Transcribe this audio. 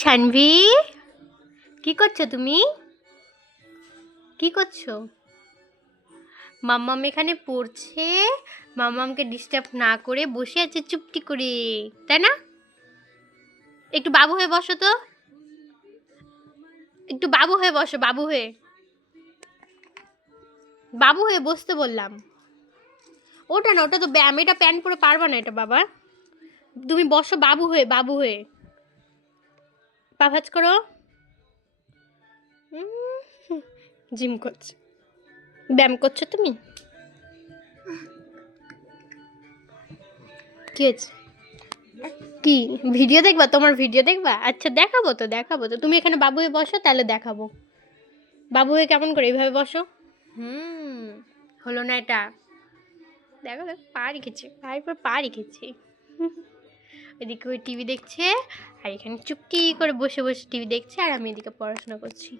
শানভি, কি করছো তুমি? কি করছো? মাম্মাম এখানে পড়ছে। মাম্মামকে ডিস্টার্ব না করে বসে আছে চুপটি করে, তাই না? একটু বাবু হয়ে বসো তো, একটু বাবু হয়ে বসো, বাবু হয়ে, বাবু হয়ে বসতে বললাম। ওটা না, ওটা তো ব্যায়াম, এটা প্যান্ট পরে পারবা না এটা বাবা। তুমি বসো বাবু হয়ে, বাবু হয়ে পা ভাঁজ করো। জিম করছো, ব্যায়াম করছো তুমি? কি হয়েছে? কি ভিডিও দেখবা? তোমার ভিডিও দেখবা? আচ্ছা দেখাবো তো, দেখাবো তো। তুমি এখানে বাবু হয়ে বসো, তাহলে দেখাবো। বাবু হয়ে কেমন করে এইভাবে বসো। হুম, হলো না এটা। দেখো দেখো, পা রেখেছে, পায়ের পর পা রেখেছে। এদিকে ওই টিভি দেখছে, আর এখানে চুপটি করে বসে বসে টিভি দেখছে, আর আমি এদিকে পড়াশোনা করছি।